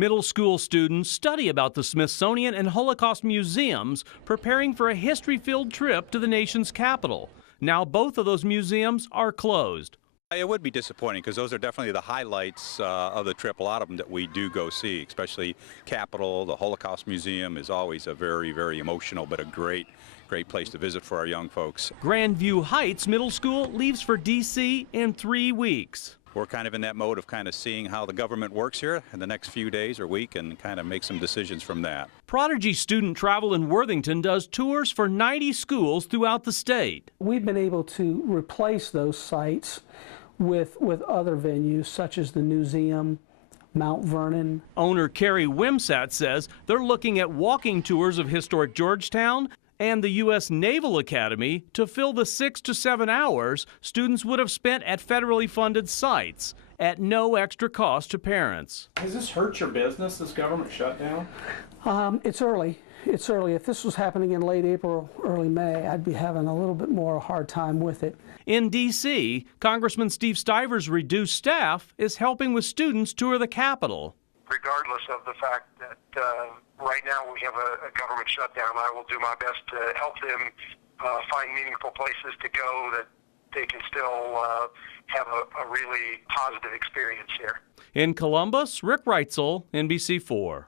Middle school students study about the Smithsonian and Holocaust museums, preparing for a history-filled trip to the nation's capital. Now both of those museums are closed. It would be disappointing because those are definitely the highlights of the trip. A lot of them that we do go see, especially Capitol. The Holocaust Museum is always a very, very emotional but a great place to visit for our young folks. Grandview Heights Middle School leaves for D.C. in 3 weeks. We're kind of in that mode of kind of seeing how the government works here in the next few days or week and kind of make some decisions from that. Prodigy Student Travel in Worthington does tours for 90 schools throughout the state. We've been able to replace those sites with other venues such as the museum, Mount Vernon. Owner Carrie Wimsat says they're looking at walking tours of historic Georgetown and the U.S. Naval Academy to fill the 6 to 7 hours students would have spent at federally funded sites at no extra cost to parents. Has this hurt your business, this government shutdown? It's early. It's early. If this was happening in late April, early May, I'd be having a little bit more hard time with it. In D.C., Congressman Steve Stiver's reduced staff is helping with students tour the Capitol. Regardless of the fact that right now we have a government shutdown, I will do my best to help them find meaningful places to go that they can still have a really positive experience here. In Columbus, Rick Reitzel, NBC4.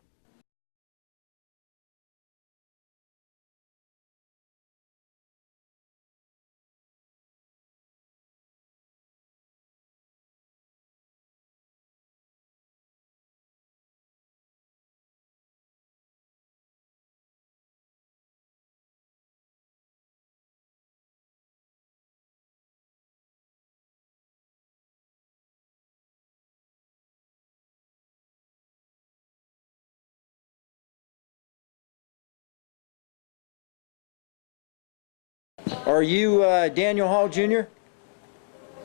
Are you Daniel Hall, Jr.?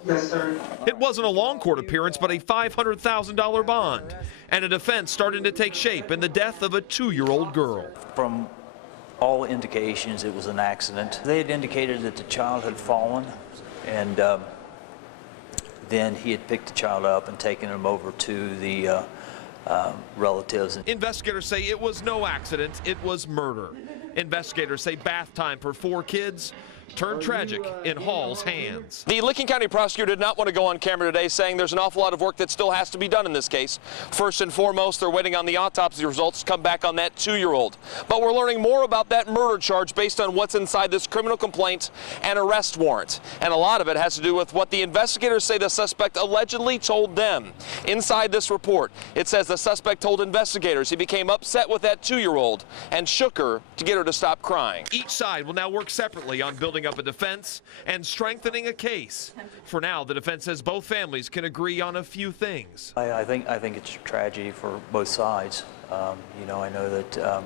Yes, sir. It wasn't a long court appearance, but a $500,000 bond, and a defense starting to take shape in the death of a 2-year-old girl. From all indications, it was an accident. They had indicated that the child had fallen, and then he had picked the child up and taken him over to the relatives. Investigators say it was no accident, it was murder. Investigators say bath time for 4 kids turned tragic in Hall's hands. The Licking County prosecutor did not want to go on camera today, saying there's an awful lot of work that still has to be done in this case. First and foremost, they're waiting on the autopsy results to come back on that 2-year-old. But we're learning more about that murder charge based on what's inside this criminal complaint and arrest warrant. And a lot of it has to do with what the investigators say the suspect allegedly told them. Inside this report, it says the suspect told investigators he became upset with that 2-year-old and shook her to get her to stop crying. Each side will now work separately on building up a defense and strengthening a case. For now, the defense says both families can agree on a few things. I think it's a tragedy for both sides. You know, I know that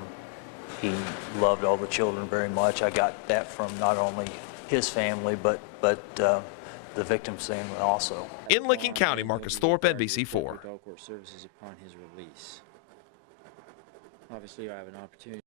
he loved all the children very much. I got that from not only his family, but the victim's family also. In Licking County, Marcus Thorpe, NBC4. Services upon his release. Obviously, I have an opportunity.